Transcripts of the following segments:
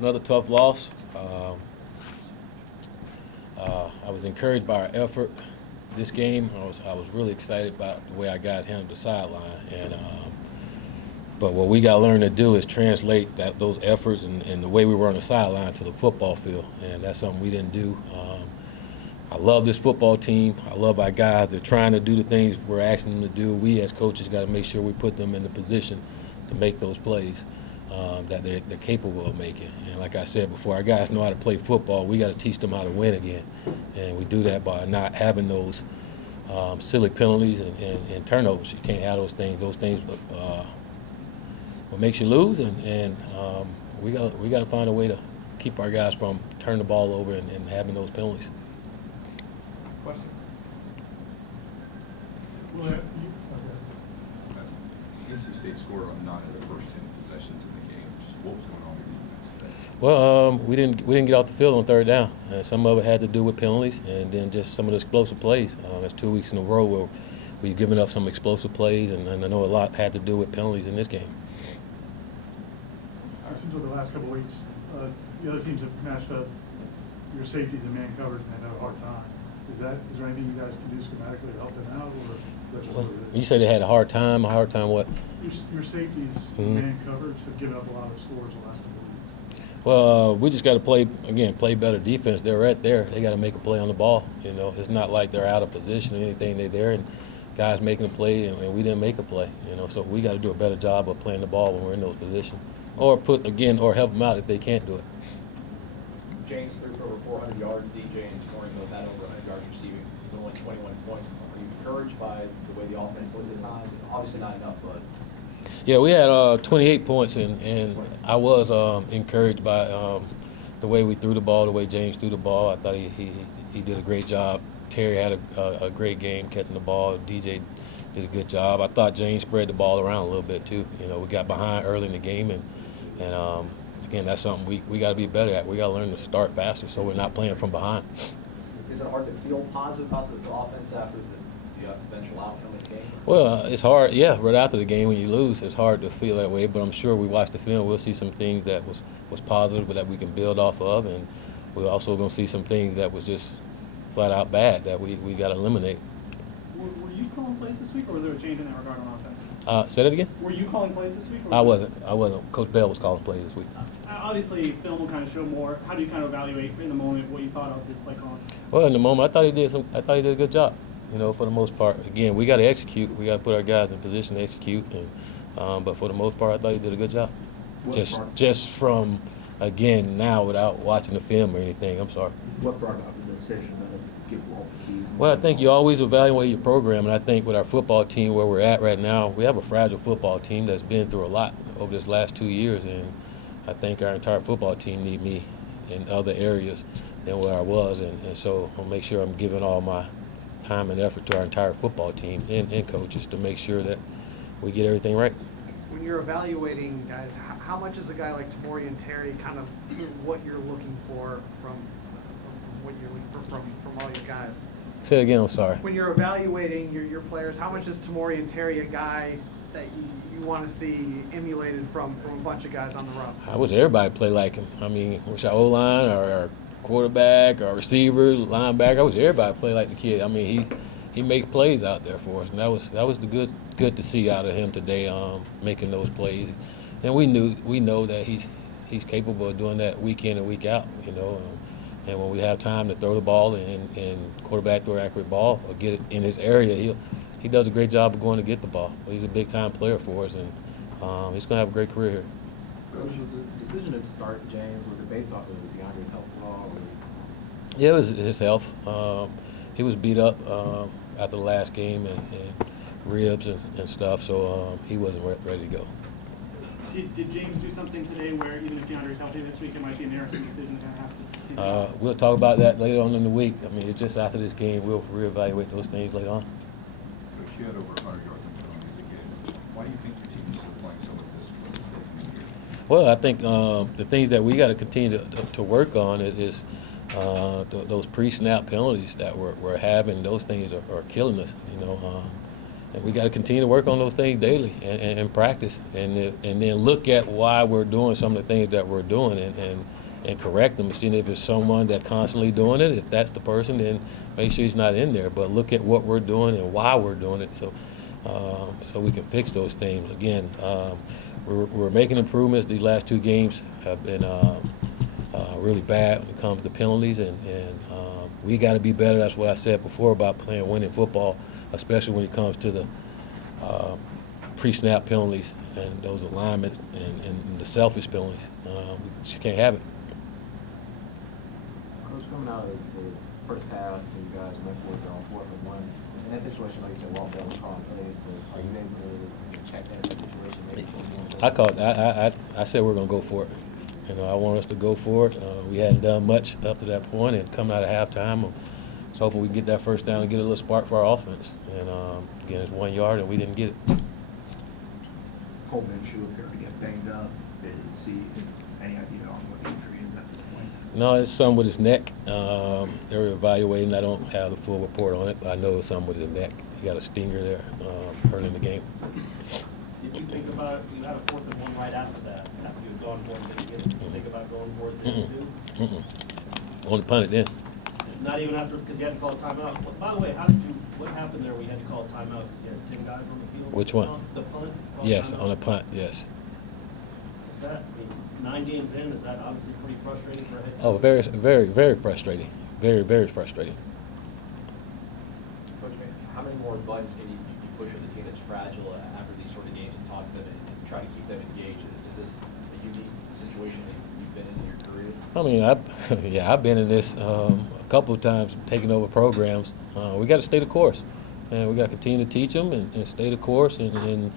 another tough loss. I was encouraged by our effort this game. I was really excited about the way our guys handled the sideline. But what we got to learn to do is translate those efforts and the way we were on the sideline to the football field, and that's something we didn't do. I love this football team. I love our guys. They're trying to do the things we're asking them to do. We as coaches got to make sure we put them in the position to make those plays that they're capable of making. And like I said before, our guys know how to play football. We got to teach them how to win again, and we do that by not having those silly penalties and turnovers. You can't have those things. Those things what makes you lose, and we got to find a way to keep our guys from turning the ball over and having those penalties. Question? NC State scored on 9 of the first 10 possessions in the game. Just what was going on with your defense today? Well, we didn't get off the field on third down. Some of it had to do with penalties, and then just some of the explosive plays. That's 2 weeks in a row where we've given up some explosive plays, and I know a lot had to do with penalties in this game. It seems like the last couple of weeks, the other teams have matched up your safeties and man coverage and had a hard time. Is there anything you guys can do schematically to help them out, or is that just what it is? You say they had a hard time what? Your safeties and man coverage have given up a lot of scores the last couple of weeks. Well, we just got to play better defense. They're right there. They got to make a play on the ball. You know, it's not like they're out of position or anything. They're there, and guys making a play, and we didn't make a play. You know, so we got to do a better job of playing the ball when we're in those positions, or help them out if they can't do it. James threw for over 400 yards. DJ and Tamori both had over 100 yards receiving, with only 21 points. Are you encouraged by the way the offense looked at times? Obviously not enough, but. Yeah, we had 28 points, and I was encouraged by the way we threw the ball, the way James threw the ball. I thought he did a great job. Terry had a great game catching the ball. DJ did a good job. I thought James spread the ball around a little bit too. You know, we got behind early in the game, and again, that's something we got to be better at. We got to learn to start faster so we're not playing from behind. Is it hard to feel positive about the offense after the eventual outcome of the game? Well, it's hard. Yeah, right after the game when you lose, it's hard to feel that way. But I'm sure we watch the film, we'll see some things that was positive, but that we can build off of, and we're also going to see some things that was just flat out bad that we got to eliminate. Were you calling plays this week, or was there a change in that regard on offense? Say that again? Were you calling plays this week? Or I wasn't. Coach Bell was calling plays this week. Obviously, film will kind of show more. How do you kind of evaluate in the moment what you thought of this play calling? Well, in the moment, I thought he did a good job. You know, for the most part. Again, we got to execute. We got to put our guys in position to execute. And but for the most part, I thought he did a good job. Just from, again, now without watching the film or anything. I'm sorry. What brought about the decision to give all the keys? Well, I think you always evaluate your program, and I think with our football team where we're at right now, we have a fragile football team that's been through a lot over this last 2 years, and I think our entire football team need me in other areas than where I was, and so I'll make sure I'm giving all my time and effort to our entire football team and coaches to make sure that we get everything right. When you're evaluating guys, how much is a guy like Tamori and Terry kind of what you're looking for from what you're looking from all your guys? Say it again, I'm sorry. When you're evaluating your players, how much is Tamori and Terry a guy that you want to see emulated from a bunch of guys on the roster? I wish everybody play like him. I mean, wish our O-line or our quarterback or receiver, linebacker, I wish everybody play like the kid. I mean, he makes plays out there for us, and that was the good to see out of him today, making those plays. And we know that he's capable of doing that week in and week out, you know. And when we have time to throw the ball and quarterback throw an accurate ball or get it in his area, he does a great job of going to get the ball. He's a big-time player for us, and he's going to have a great career here. Coach, was the decision to start James, was it based off of DeAndre's health at all? Yeah, it was his health. He was beat up after the last game and ribs and stuff, so he wasn't ready to go. Did James do something today where even if DeAndre's healthy this week, it might be an embarrassing decision to have to? We'll talk about that later on in the week. I mean, it's just after this game, we'll reevaluate those things later on. Coach, you had over 100 yards in penalties again. Why do you think your team is still playing so like this for the second year? Well, I think the things that we got to continue to work on is those pre-snap penalties that we're having. Those things are killing us. You know, And we got to continue to work on those things daily and practice, and then look at why we're doing some of the things that we're doing, and correct them, and see if it's someone that's constantly doing it. If that's the person, then make sure he's not in there. But look at what we're doing and why we're doing it, so we can fix those things. Again, we're making improvements. These last 2 games have been really bad when it comes to penalties, and we got to be better. That's what I said before about playing winning football, especially when it comes to the pre-snap penalties and those alignments and the selfish penalties. We just can't have it. Coach, coming out of the first half, you guys went for it on 4th and 1. In that situation, like you said, Walt Bell was calling plays, but are you able to check that in that situation? I said we're going to go for it. I want us to go for it. We hadn't done much up to that point, and coming out of halftime, I was hoping we can get that first down and get a little spark for our offense. And again, it's 1 yard, and we didn't get it. Coleman shoe appeared to get banged up. Is he any idea on what the injury is at this point? No, it's something with his neck. They're evaluating. I don't have the full report on it, but I know it's something with his neck. He got a stinger there early in the game. Did you think about, you had a 4th and 1 right after that, after you had gone for it and didn't get it? Did you think about going for it then too? Only punted in. Not even after, because you had to call a timeout. Well, by the way, what happened there when you had to call a timeout? You had 10 guys on the field? Which one? The punt? Yes, on a punt, yes. Is that, 9 games in, is that obviously pretty frustrating for a head coach? Oh, very, very, very frustrating. Very, very frustrating. Coach, how many more buttons can you push with a team that's fragile after these sort of games and talk to them and try to keep them engaged? Is this a unique situation that you've been in your career? I mean, I've been in this a couple of times, taking over programs. We got to stay the course, and we got to continue to teach them and stay the course and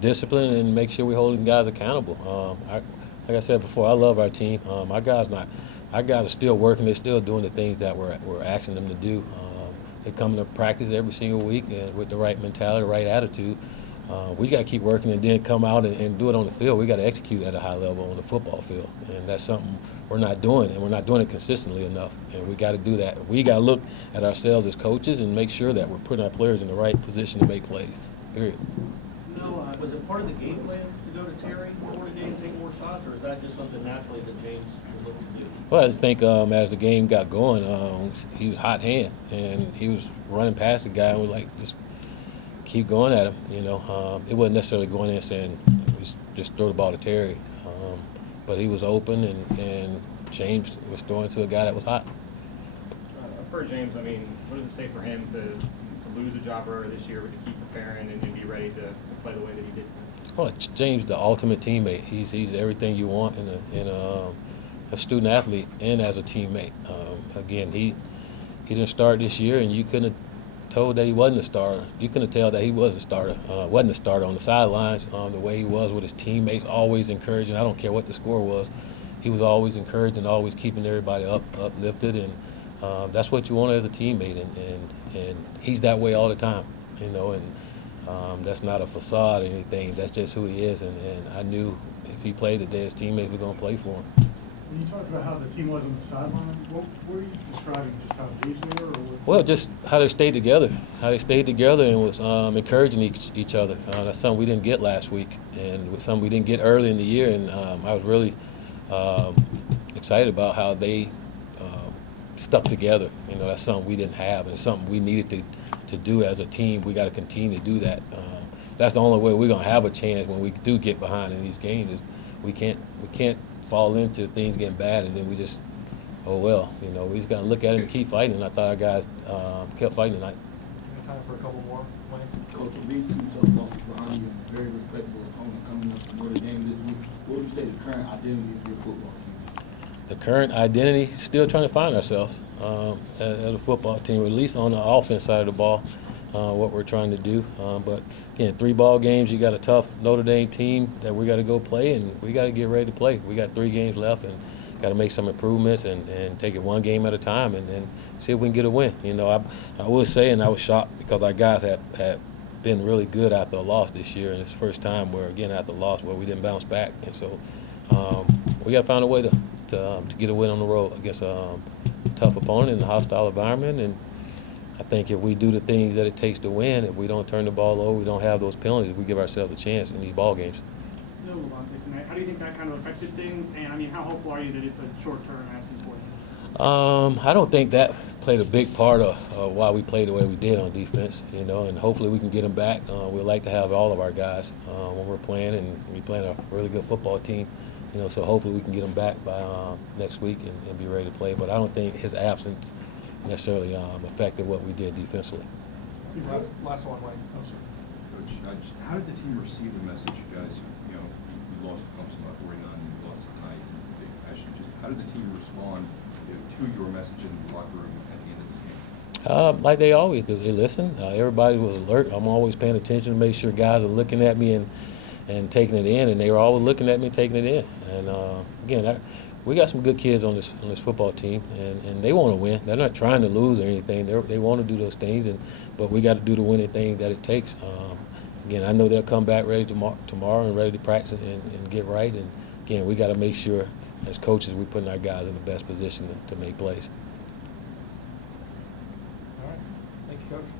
discipline and make sure we're holding guys accountable. Like I said before, I love our team. Our guys are still working. They're still doing the things that we're asking them to do. They come to practice every single week with the right mentality, the right attitude. We got to keep working and then come out and do it on the field. We got to execute at a high level on the football field, and that's something we're not doing, and we're not doing it consistently enough. And we got to do that. We got to look at ourselves as coaches and make sure that we're putting our players in the right position to make plays. Period. No, was it part of the game plan to go to Terry before the game, take more shots, or is that just something naturally that James was looking to do? Well, I just think as the game got going, he was hot hand, and he was running past the guy, and we're like, just keep going at him. It wasn't necessarily going in saying just throw the ball to Terry, but he was open, and James was throwing to a guy that was hot. For James, I mean, what does it say for him to lose a job earlier this year, but to keep preparing and be ready to play the way that he did? Oh, James, the ultimate teammate. He's everything you want in a student athlete and as a teammate. Again, he didn't start this year, and you couldn't have told that he wasn't a starter. You couldn't tell that he was a starter. Wasn't a starter on the sidelines. The way he was with his teammates, always encouraging. I don't care what the score was. He was always encouraging, always keeping everybody uplifted, and that's what you want as a teammate. And he's that way all the time, and that's not a facade or anything. That's just who he is, and I knew if he played today, his teammates were going to play for him. When you talked about how the team was on the sideline, what were you describing? Just how engaged they were? Or what? Well, just how they stayed together. How they stayed together and was encouraging each other. That's something we didn't get last week, and something we didn't get early in the year. And I was really excited about how they stuck together. That's something we didn't have, and it's something we needed to do as a team. We got to continue to do that. That's the only way we're gonna have a chance when we do get behind in these games. Is we can't fall into things getting bad and then we just, oh well, we just gotta look at it and keep fighting. And I thought our guys kept fighting tonight. Time for a couple more, Wayne? Coach, with these 2 tough losses behind you and a very respectable opponent coming up to Notre Dame this week, what would you say the current identity of your football team is? The current identity, still trying to find ourselves as a football team, at least on the offense side of the ball, what we're trying to do. But again, 3 ball games, you got a tough Notre Dame team that we got to go play, and we got to get ready to play. We got 3 games left, and got to make some improvements and take it one game at a time and see if we can get a win. I will say, and I was shocked because our guys had been really good after a loss this year, and it's the first time where, again, after a loss where we didn't bounce back. And so we got to find a way to get a win on the road against a tough opponent in a hostile environment, and I think if we do the things that it takes to win, if we don't turn the ball over, we don't have those penalties, we give ourselves a chance in these ball games. They'll move on to tonight. How do you think that kind of affected things? And I mean, how hopeful are you that it's a short-term absence for you? I don't think that played a big part of why we played the way we did on defense, you know, and hopefully we can get them back. We'd like to have all of our guys when we're playing, and we're playing a really good football team, you know, so hopefully we can get them back by next week and be ready to play. But I don't think his absence necessarily affected what we did defensively. Last one, Wayne. Oh, sorry. Coach, how did the team receive the message, you guys? You know, you lost to Clemson by 49, you lost tonight in big fashion. Just how did the team respond, you know, to your message in the locker room at the end of this game? Like they always do. They listen. Everybody was alert. I'm always paying attention to make sure guys are looking at me and taking it in, and they were always looking at me taking it in. And again, we got some good kids on this football team, and they want to win. They're not trying to lose or anything. They want to do those things, but we got to do the winning thing that it takes. Again, I know they'll come back ready tomorrow and ready to practice and get right. And again, we got to make sure as coaches we're putting our guys in the best position to make plays. All right. Thank you, Coach.